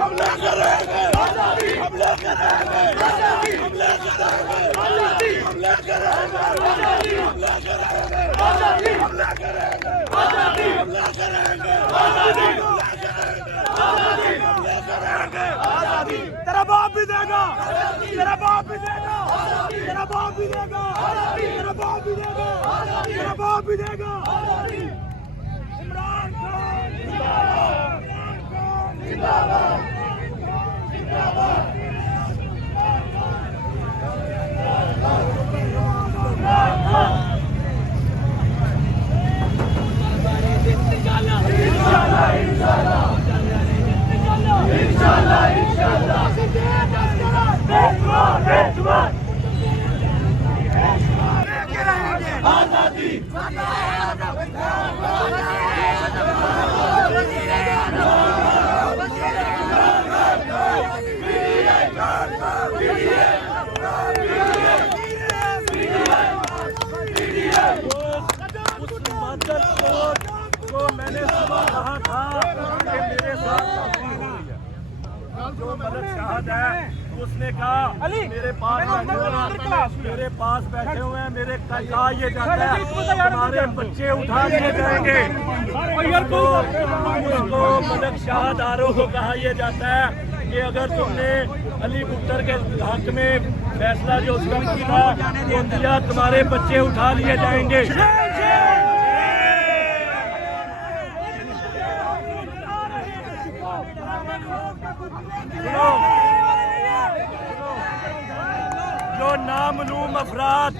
हमला करेंगे, हमला करेंगे, हमला करेंगे, हमला करेंगे, हमला करेंगे, हमला करेंगे, हमला करेंगे, हमला करेंगे। तेरा बाप भी देगा, तेरा बाप भी देगा, तेरा बाप भी देगा, तेरा बाप भी देगा, तेरा बाप भी देगा। इमरान खान जिंदाबाद, जिंदाबाद, जिंदाबाद। तो मैंने सुबह कहा था कि मेरे साथ जो मलक शाहद है उसने कहा मेरे पास बैठे हुए हैं, मेरे कहा ये जाता है हमारे बच्चे उठा लिए जाएंगे। उसको मलक शाहद आरो को कहा यह जाता है कि अगर तुमने अली भुट्टर के हक में फैसला जो उसका किया तो दिया, तुम्हारे बच्चे उठा लिए जाएंगे। जो नामलूम अफराद